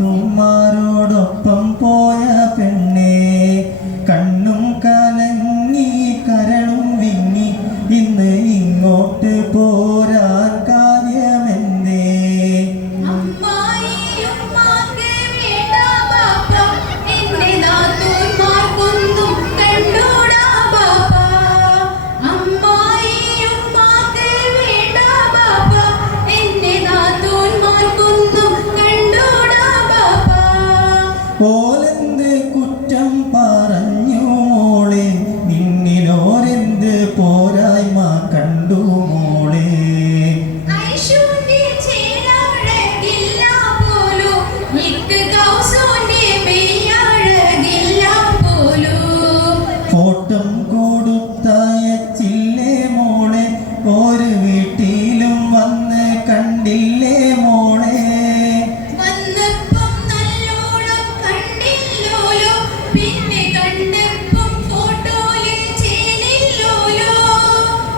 তোমার ഫോട്ടം കൊടുത്തയച്ചില്ലേ മോളെ? ഒരു വീട്ടിലും വന്ന് കണ്ടില്ലേ മോളെ.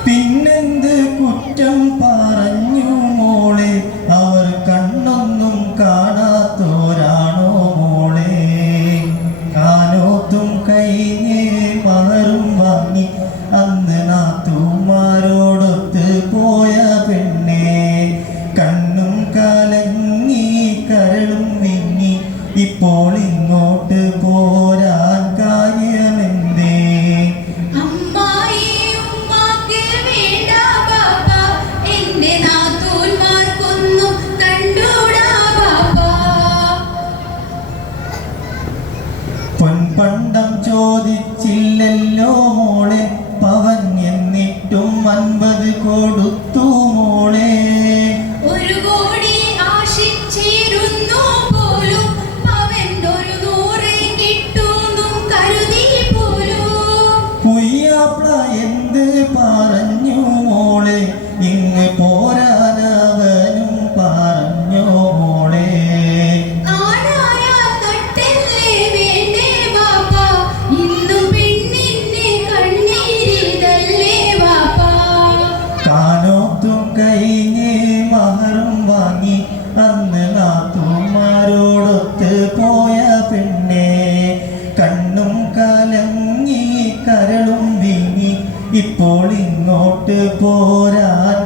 പിന്നെന്ത് കുറ്റം പറഞ്ഞു കഴിഞ്ഞ് മഹറും വാങ്ങി അന്ന് നാത്തൂമാരോടൊത്ത് പോയ പെണ്ണെ കണ്ണും കലങ്ങി കരളും വിങ്ങി ഇപ്പോൾ ഇങ്ങോട്ട് പോരാൻ പൊൻപണ്ടം ചോദിച്ചില്ലല്ലോ മോളെ പവൻ എന്നിട്ടും അൻപത് കൊടുത്തു മോളെ. ഒരു കോടി ആശിച്ചിരുന്നു പോലും അവന്റെ ഒരു നൂറ് കിട്ടുന്നും കരുതി പോലും. എന്ത് പറഞ്ഞു കലങ്ങി കരളും വിങ്ങി. ഇപ്പോൾ ഇങ്ങോട്ട് പോരാൻ